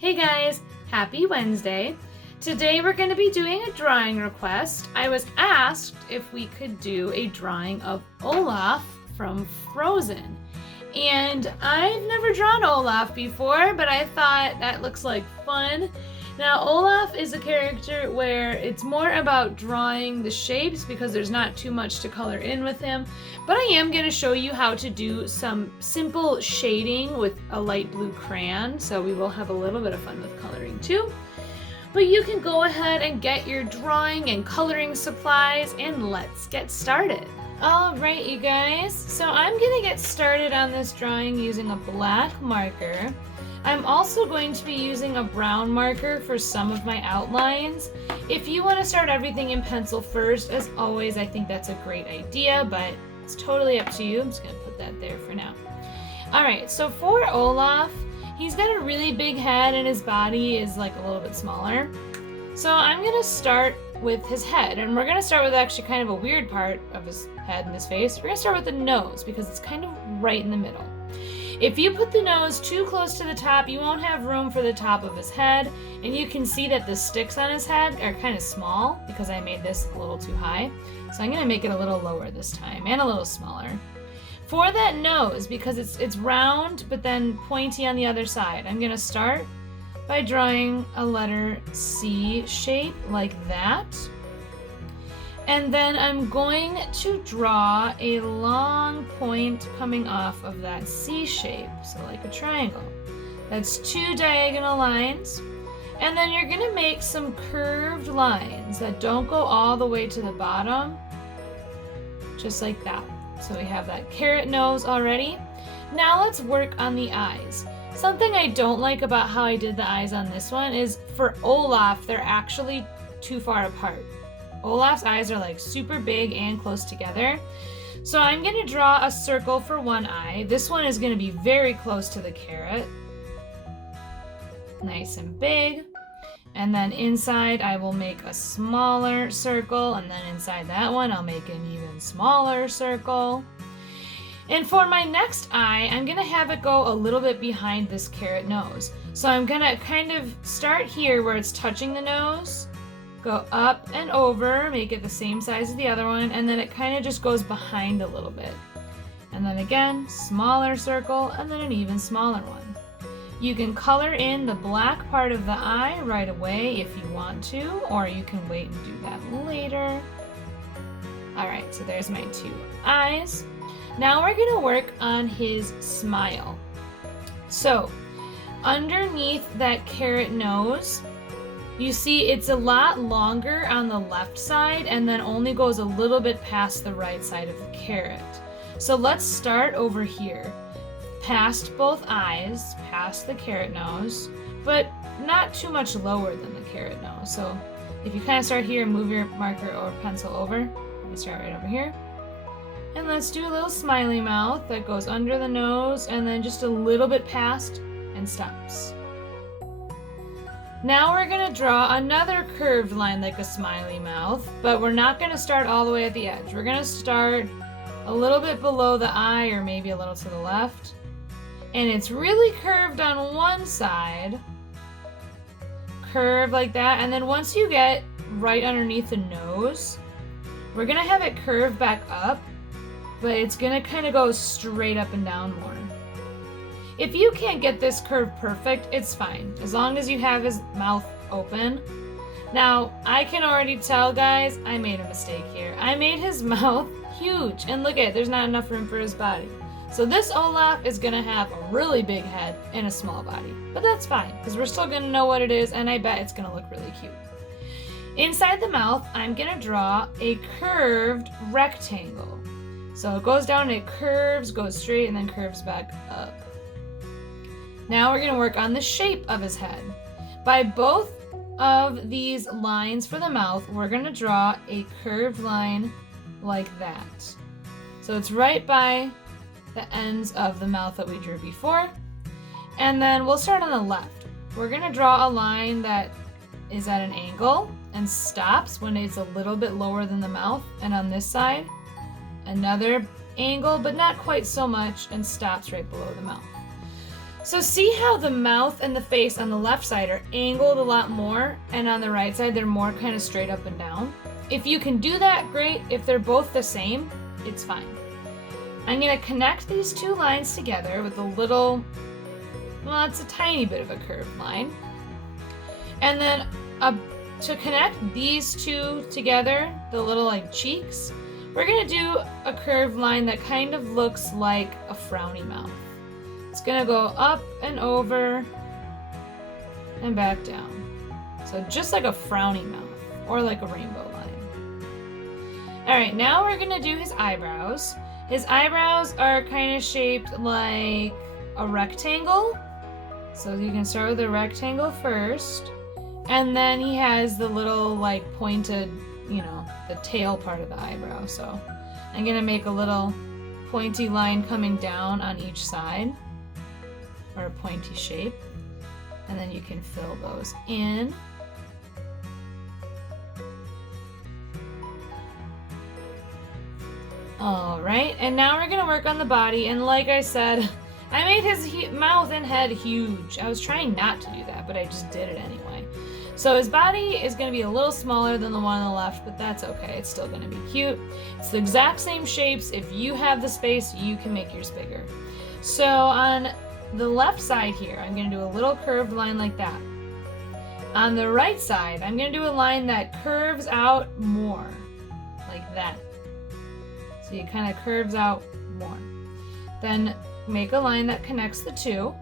Hey guys, happy Wednesday. Today we're going to be doing a drawing request. I was asked if we could do a drawing of Olaf from Frozen. And I've never drawn Olaf before, but I thought that looks like fun. Now Olaf is a character where it's more about drawing the shapes because there's not too much to color in with him. But I am going to show you how to do some simple shading with a light blue crayon. So we will have a little bit of fun with coloring too. But you can go ahead and get your drawing and coloring supplies and let's get started. Alright you guys, so I'm going to get started on this drawing using a black marker. I'm also going to be using a brown marker for some of my outlines. If you want to start everything in pencil first, as always, I think that's a great idea, but it's totally up to you. I'm just going to put that there for now. Alright, so for Olaf, he's got a really big head and his body is like a little bit smaller. So I'm going to start with his head, and we're going to start with actually kind of a weird part of his head and his face. We're going to start with the nose because it's kind of right in the middle. If you put the nose too close to the top, you won't have room for the top of his head, and you can see that the sticks on his head are kind of small because I made this a little too high. So I'm going to make it a little lower this time and a little smaller. For that nose, because it's round but then pointy on the other side, I'm going to start by drawing a letter C shape like that. And then I'm going to draw a long point coming off of that C shape, so like a triangle. That's 2 diagonal lines. And then you're going to make some curved lines that don't go all the way to the bottom, just like that. So we have that carrot nose already. Now let's work on the eyes. Something I don't like about how I did the eyes on this one is for Olaf, they're actually too far apart. Olaf's eyes are like super big and close together. So I'm going to draw a circle for one eye. This one is going to be very close to the carrot. Nice and big. And then inside I will make a smaller circle, and then inside that one I'll make an even smaller circle. And for my next eye, I'm going to have it go a little bit behind this carrot nose. So I'm going to kind of start here where it's touching the nose, go up and over, make it the same size as the other one, and then it kind of just goes behind a little bit. And then again, smaller circle, and then an even smaller one. You can color in the black part of the eye right away if you want to, or you can wait and do that later. Alright, so there's my 2 eyes. Now we're going to work on his smile. So, underneath that carrot nose, you see it's a lot longer on the left side and then only goes a little bit past the right side of the carrot. So let's start over here, past both eyes, past the carrot nose, but not too much lower than the carrot nose. So if you kind of start here and move your marker or pencil over, I'm going to start right over here. And let's do a little smiley mouth that goes under the nose and then just a little bit past and stops. Now we're going to draw another curved line like a smiley mouth, but we're not going to start all the way at the edge. We're going to start a little bit below the eye or maybe a little to the left. And it's really curved on one side, curved like that. And then once you get right underneath the nose, we're going to have it curved back up, but it's going to kind of go straight up and down more. If you can't get this curve perfect, it's fine, as long as you have his mouth open. Now, I can already tell, guys, I made a mistake here. I made his mouth huge, and look at it, there's not enough room for his body. So this Olaf is going to have a really big head and a small body, but that's fine, because we're still going to know what it is, and I bet it's going to look really cute. Inside the mouth, I'm going to draw a curved rectangle. So it goes down, it curves, goes straight, and then curves back up. Now we're going to work on the shape of his head. By both of these lines for the mouth, we're going to draw a curved line like that. So it's right by the ends of the mouth that we drew before. And then we'll start on the left. We're going to draw a line that is at an angle and stops when it's a little bit lower than the mouth. And on this side, another angle, but not quite so much, and stops right below the mouth. So see how the mouth and the face on the left side are angled a lot more, and on the right side they're more kind of straight up and down? If you can do that, great. If they're both the same, it's fine. I'm going to connect these two lines together with a little, well, it's a tiny bit of a curved line. And then to connect these two together, the little like cheeks, we're going to do a curved line that kind of looks like a frowny mouth. It's going to go up and over and back down. So just like a frowny mouth or like a rainbow line. All right, now we're going to do his eyebrows. His eyebrows are kind of shaped like a rectangle. So you can start with a rectangle first. And then he has the little like pointed, you know, the tail part of the eyebrow. So I'm going to make a little pointy line coming down on each side, or a pointy shape. And then you can fill those in. All right, and now we're gonna work on the body, and like I said, I made his mouth and head huge. I was trying not to do that, but I just did it anyway. So his body is gonna be a little smaller than the one on the left, but that's okay, it's still gonna be cute. It's the exact same shapes. If you have the space, you can make yours bigger. So on the left side here, I'm gonna do a little curved line like that. On the right side, I'm gonna do a line that curves out more, like that. So it kind of curves out more. Then make a line that connects the two.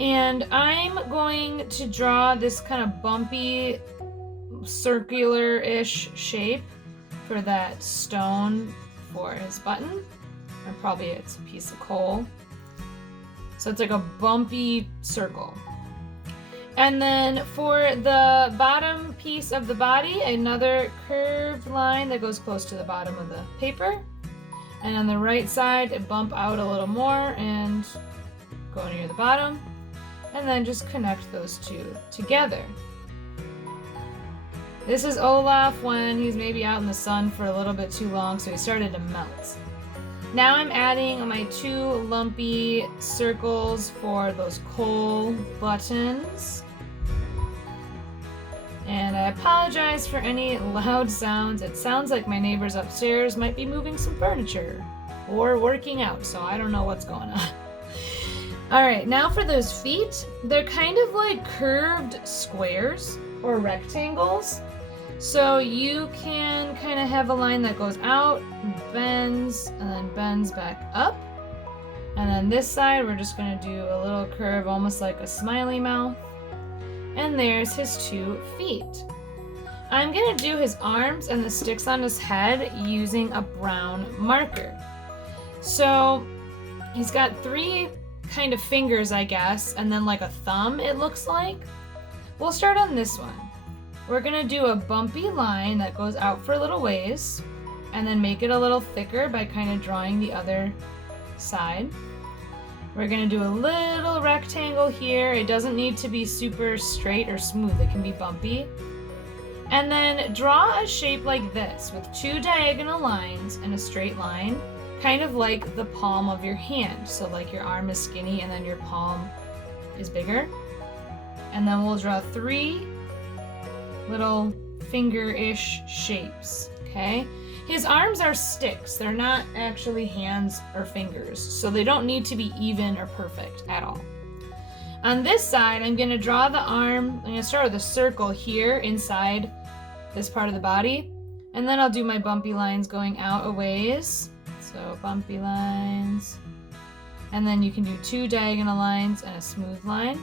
And I'm going to draw this kind of bumpy, circular-ish shape for that stone for his button. Or probably it's a piece of coal. So it's like a bumpy circle. And then for the bottom piece of the body, another curved line that goes close to the bottom of the paper. And on the right side, bump out a little more and go near the bottom. And then just connect those two together. This is Olaf when he's maybe out in the sun for a little bit too long, so he started to melt. Now I'm adding my two lumpy circles for those coal buttons. And I apologize for any loud sounds. It sounds like my neighbors upstairs might be moving some furniture or working out, so I don't know what's going on. All right, now for those feet, they're kind of like curved squares or rectangles. So you can kind of have a line that goes out, bends, and then bends back up. And then this side, we're just gonna do a little curve, almost like a smiley mouth. And there's his 2 feet. I'm gonna do his arms and the sticks on his head using a brown marker. So he's got 3 kind of fingers, I guess, and then like a thumb, it looks like. We'll start on this one. We're gonna do a bumpy line that goes out for a little ways, and then make it a little thicker by kind of drawing the other side. We're gonna do a little rectangle here. It doesn't need to be super straight or smooth, it can be bumpy. And then draw a shape like this with 2 diagonal lines and a straight line, kind of like the palm of your hand. So like your arm is skinny and then your palm is bigger. And then we'll draw 3 little finger-ish shapes, okay? His arms are sticks. They're not actually hands or fingers, so they don't need to be even or perfect at all. On this side, I'm gonna draw the arm. I'm gonna start with a circle here inside this part of the body, and then I'll do my bumpy lines going out a ways. So bumpy lines, and then you can do 2 diagonal lines and a smooth line.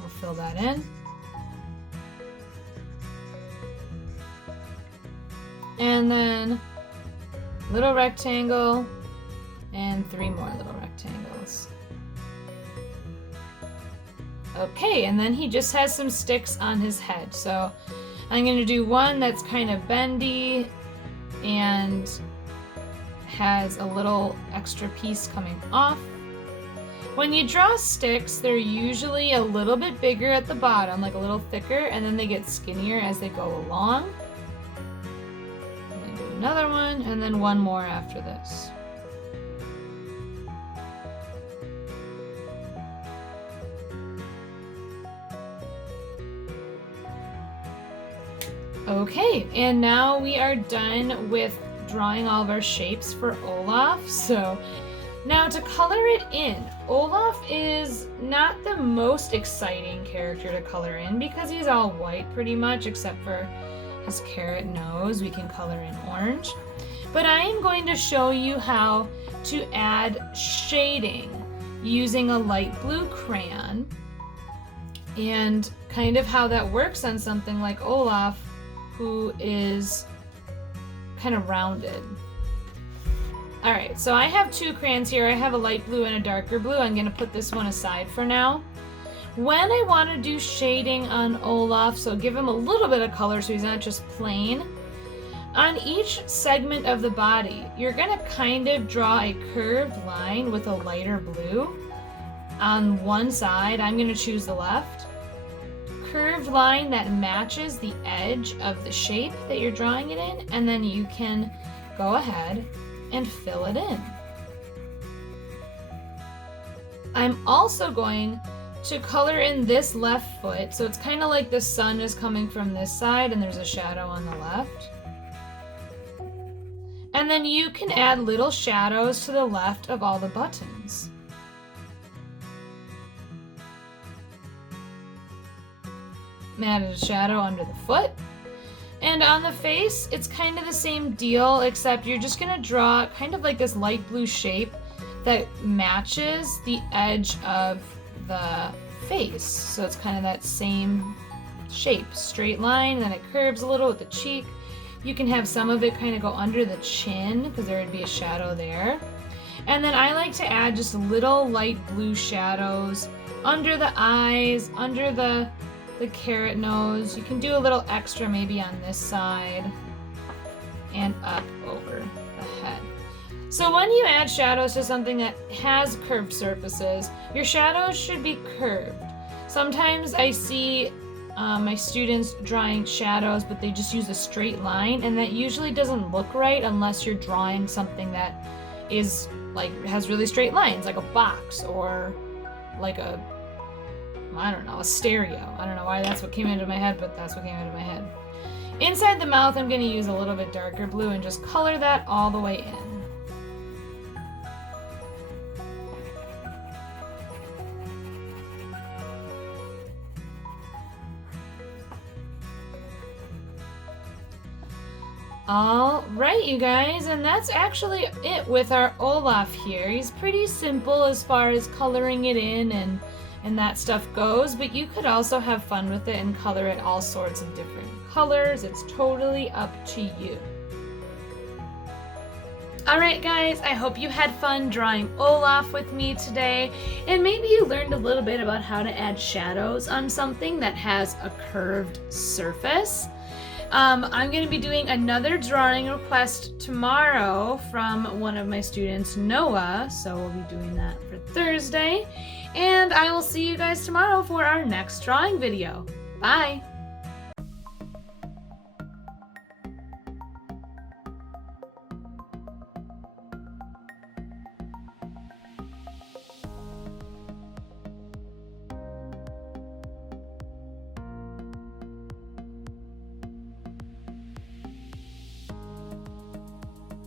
We'll fill that in. And then little rectangle and 3 more little rectangles. Okay, and then he just has some sticks on his head. So I'm going to do one that's kind of bendy and has a little extra piece coming off. When you draw sticks, they're usually a little bit bigger at the bottom, like a little thicker, and then they get skinnier as they go along. Another one, and then one more after this. Okay, and now we are done with drawing all of our shapes for Olaf. So now to color it in, Olaf is not the most exciting character to color in because he's all white pretty much, except for his carrot nose. We can color in orange. But I am going to show you how to add shading using a light blue crayon and kind of how that works on something like Olaf, who is kind of rounded. Alright, so I have two crayons here. I have a light blue and a darker blue. I'm going to put this one aside for now. When I want to do shading on Olaf, so give him a little bit of color so he's not just plain, on each segment of the body, you're going to kind of draw a curved line with a lighter blue. On one side, I'm going to choose the left. Curved line that matches the edge of the shape that you're drawing it in, and then you can go ahead and fill it in. I'm also going to color in this left foot, so it's kind of like the sun is coming from this side and there's a shadow on the left. And then you can add little shadows to the left of all the buttons. Added a shadow under the foot. And on the face, it's kind of the same deal, except you're just going to draw kind of like this light blue shape that matches the edge of the face. So it's kind of that same shape, straight line, then it curves a little with the cheek. You can have some of it kind of go under the chin because there would be a shadow there. And then I like to add just little light blue shadows under the eyes, under the carrot nose. You can do a little extra maybe on this side and up over the head. So when you add shadows to something that has curved surfaces, your shadows should be curved. Sometimes I see my students drawing shadows, but they just use a straight line, and that usually doesn't look right unless you're drawing something that is like has really straight lines, like a box or like a stereo. I don't know why that's what came into my head, but that's what came into my head. Inside the mouth, I'm going to use a little bit darker blue and just color that all the way in. Alright, you guys, and that's actually it with our Olaf here. He's pretty simple as far as coloring it in and that stuff goes, but you could also have fun with it and color it all sorts of different colors. It's totally up to you. Alright guys, I hope you had fun drawing Olaf with me today, and maybe you learned a little bit about how to add shadows on something that has a curved surface. I'm going to be doing another drawing request tomorrow from one of my students, Noah, so we'll be doing that for Thursday. And I will see you guys tomorrow for our next drawing video. Bye!